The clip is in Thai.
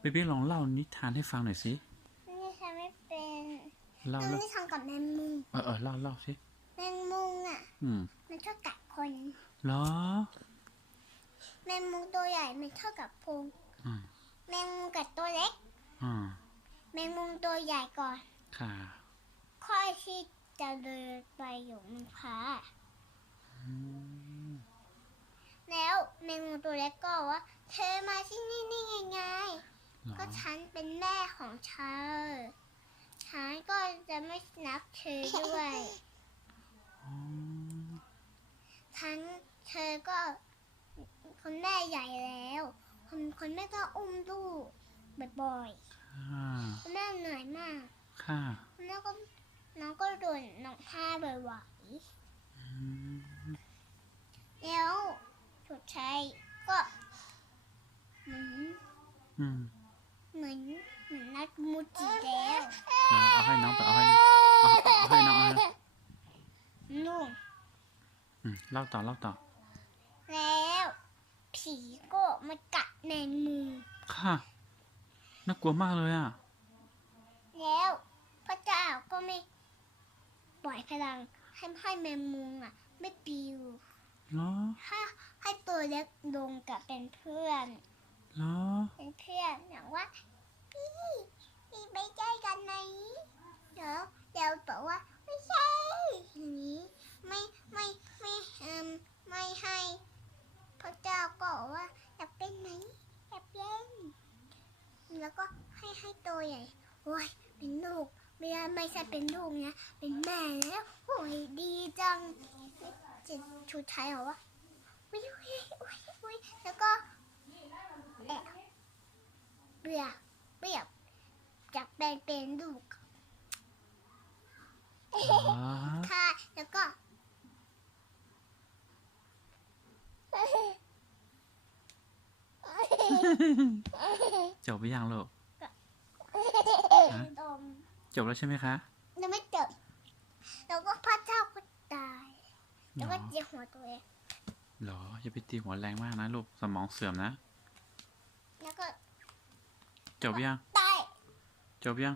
เบบี้ลองเล่านิทานให้ฟังหน่อยสินี่ฉันไม่เป็นเล่านี่ทำกับแมงมุมเล่าสิแมงมุมอ่ะมันชอบกัดคนเหรอแมงมุมตัวใหญ่มันชอบกัดพุงแมงมุมกัดตัวเล็กแมงมุมตัวใหญ่ก่อนค่ะค่อยที่จะเดินไปอยู่บนฟ้าแล้วแมงมุมตัวเล็กก็ว่าเธอมาที่นี่นี่ไงก็ฉันเป็นแม่ของเธอฉันก็จะไม่นับเธอด้วยเธอก็คนแม่ใหญ่แล้วคนแม่ก็อุ้มลูกบ่อยๆคนแม่เหนื่อยมากแล้วก็น้องก็โดนน้องผ้าบ่อยๆแล้วสุดท้ายก็เหมือนนัดมูจิแล้วเอาให้น้องเอาให้น้องนุ่มเล่าต่อแล้วผีก็มากัดแมงมุมค่ะน่ากลัวมากเลยอ่ะแล้วพระเจ้าก็ไม่ปล่อยพลังให้แมงมุมอ่ะไม่ปิวให้ตัวเล็กลงกับเป็นเพื่อนเป็นเพื่อนอย่างว่าพี่ไปใกล้กันไหมเดี๋ยวบอกว่าไม่ใช่อย่างนี้ไม่ให้พระเจ้าก็บอกว่าอยากเป็นไหมอยากเป็นแล้วก็ให้ตัวใหญ่โอ้ยเป็นลูกไม่ใช่เป็นลูกนะเป็นแม่แล้วโอ้ยดีจังชุดไทยเหรอวะอุ้ยแล้วก็เปรียบจากเป็นลูกค่ะแล้วก็จบไปยังลูกจบแล้วใช่ไหมคะยังไม่จบแล้วก็พระเจ้าก็ตายแล้วก็เจ็บหัวตัวเองเหรออย่าไปตีหัวแรงมากนะลูกสมองเสื่อมนะแล้วก็จบยังตายจบยัง